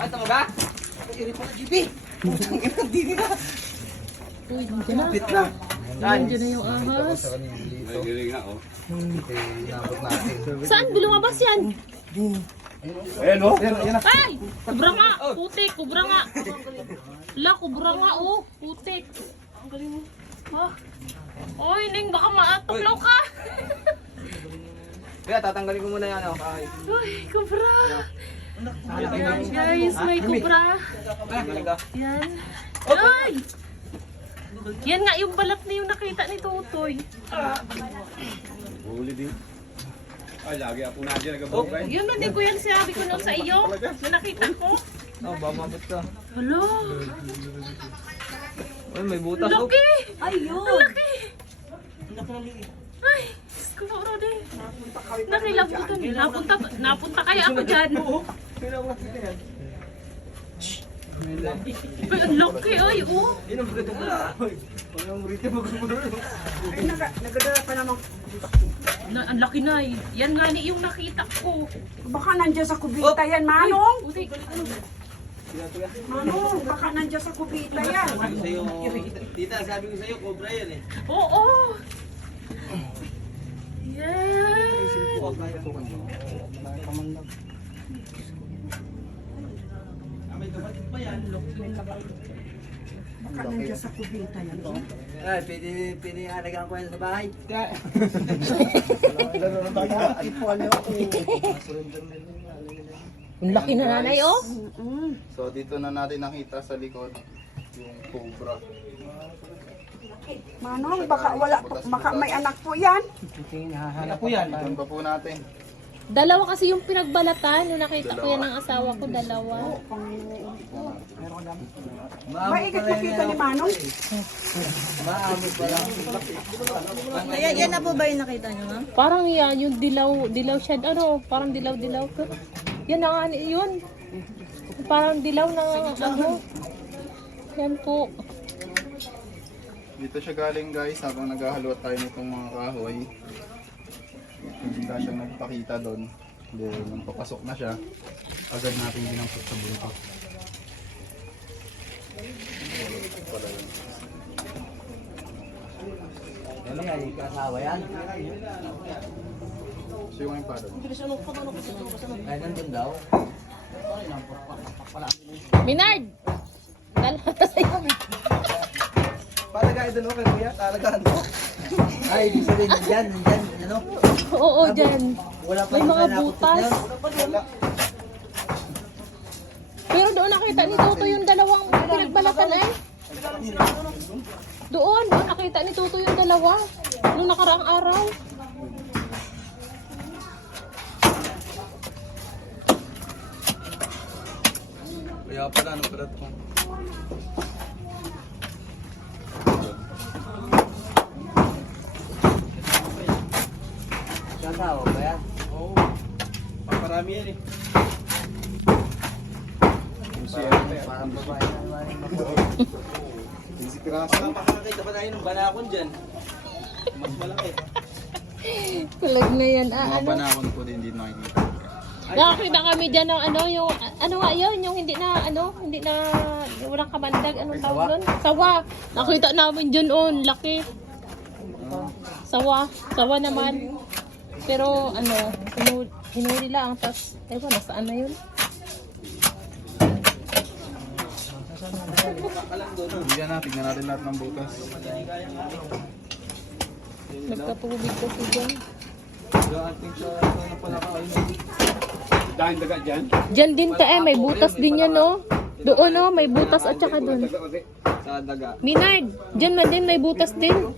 Nakita mo ba? Iri pa na, GB. Putang ina, di nila. Uy, nandiyan na. Bit na. Nandiyan na yung ahas. Saan? Lumabas yan? Ayan o. Ayan na. Ay! Kubra nga! Putik! Kubra nga! Ala, kubra nga oh! Putik! Ang galing mo. Ha? Oy, Ning, baka maatuklaw ka! Kaya tatanggalin ko muna yan. Uy, kubra! Yan guys, may kubra. Tanggalin ka. Yan. Ay! Yan nga yung balat na yung nakita ni Totoy. Huli din. Ay, lagi ako na dyan nagabugay. Yun man din ko yan sinabi ko noon sa iyo. Na nakita ko. Oh, bamabot ka. Hala! Ay, may butas o. Laki! Ayun! Ang laki! Ay! Kumuro din. Nakilap ko to. Napunta kaya ako dyan. Ay, ang laki ay oh! Yun ang maganda pala. Ang rito magmulor. Ay, nagadala pa naman. Ang laki na eh. Yan nga ni yung nakita ko. Baka nandiyan sa kubita yan, Manong. Putik. Manong, baka nandiyan sa kubita yan. Sa'yo, tita, sabi ko sa'yo, cobra yan eh. Oo! Yan! Baka nandiyan sa kubita yan. Ay, pwede halagaan ko yan sa bahay. Ang laki na nanay oh! So dito na natin nakita sa likod yung cobra. Manong, baka may anak po yan. Hanap ko yan. Doon pa po natin. Dalawa kasi yung pinagbalatan. Nung nakita ko yan ng asawa ko, dalawa. Maigat nakita ni Manong. Maamot pa lang. Yan na po ba yung nakita nyo, ma'am? Parang yan, yung dilaw siya, ano, parang dilaw ko. Yan na nga, yun. Parang dilaw na, ano. Yan po. Dito siya galing guys habang naghahalot tayo nitong mga kahoy. Bigla siyang nagpakita doon. Then nung papasok na siya, agad natin ginampot sa bulto. Ano yan, ikasawa yan? So yung empada. Ay, nandun daw. Minard! Dalawa na sa'yo. Palagay doon okay kuya, talagaan mo. Ay, ibig sabihin nandyan, ano? Oo, dyan. Wala pa May yung mga nanakot butas. niya. Pero doon nakita ni Toto yung dalawang pinagbalatan eh. Doon nakita ni Toto yung dalawa. Nung nakaraang araw. Kaya pala, ano pala ito? Ikasawa ba yan? Oo. Paparami yan eh. Parang babae na naman. Si Piraso. Napakakita pa tayo ng banakon dyan. Mas malaki. Kulag na yan. Mga banakon po din dito nakikita. Nakakita kami dyan ng ano, yung, ano nga yun, yung hindi na, walang kamandag, anong tawag nun? Sawa. Nakita namin dyan, oh, laki. Sawa naman. Pero, ano, hinuli lang, tapos, ewan, nasaan na yun? Bigyan natin, tignan natin lahat ng butas. Nagkatubig kasi dyan. Dahil daga dyan? Dyan din ta may butas din yan, no? Doon, no, may butas at saka doon. Sa daga. Minard, dyan man din, may butas din.